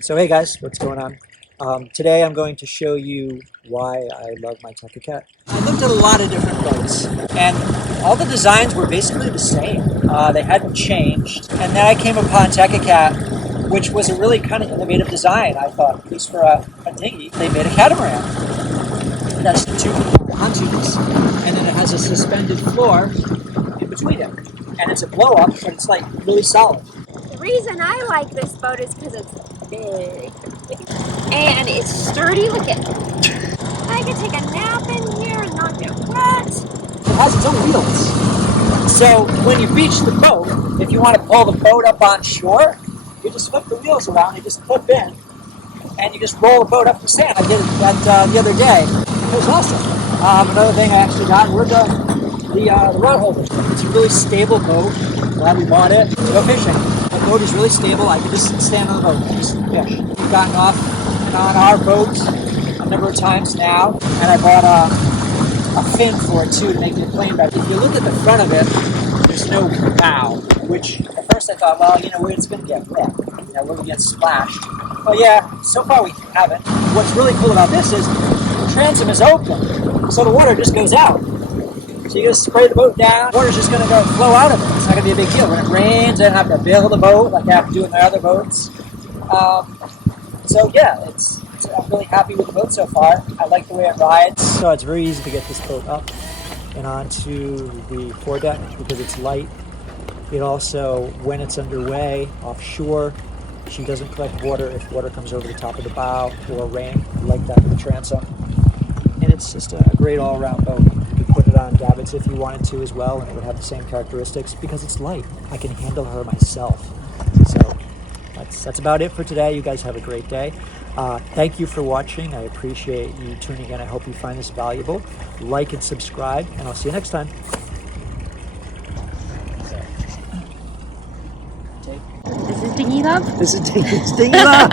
So hey guys, what's going on? Today I'm going to show you why I love my TAKACAT. I looked at a lot of different boats and all the designs were basically the same. They hadn't changed. And then I came upon TAKACAT, which was a really kind of innovative design, I thought, at least for a dinghy. They made a catamaran. That's two pontoons, and then it has a suspended floor in between it. And it's a blow up, but it's like really solid. The reason I like this boat is because it's big and it's sturdy. Look at it. I could take a nap in here and not get wet. It has its own wheels. So when you beach the boat, if you want to pull the boat up on shore, you just flip the wheels around, you just clip in, and you just roll the boat up the sand. I did that the other day. It was awesome. Another thing I actually got were the rod holders. It's a really stable boat. Glad we bought it. Go fishing. The boat is really stable. I can just stand on the boat and just fish. We've gotten off and on our boat a number of times now, and I bought a fin for it too to make the plane better. If you look at the front of it, there's no bow, which at first I thought, well, it's going to get wet. We're going to get splashed. Well, yeah, so far we haven't. What's really cool about this is the transom is open, so the water just goes out. So you just spray the boat down, water's just going to go flow out of it. It's not going to be a big deal. When it rains, I don't have to bail the boat like I have to do with my other boats. So yeah, I'm really happy with the boat so far. I like the way it rides. So it's very easy to get this boat up and onto the foredeck because it's light. It also, when it's underway offshore, she doesn't collect water if water comes over the top of the bow or rain, like that with the transom. And it's just a great all-around boat. You could put it on davits if you wanted to as well, and it would have the same characteristics because it's light. I can handle her myself. So that's about it for today. You guys have a great day. Thank you for watching. I appreciate you tuning in. I hope you find this valuable. Like and subscribe, and I'll see you next time. This is Dinghy Love? This is Dinghy Love.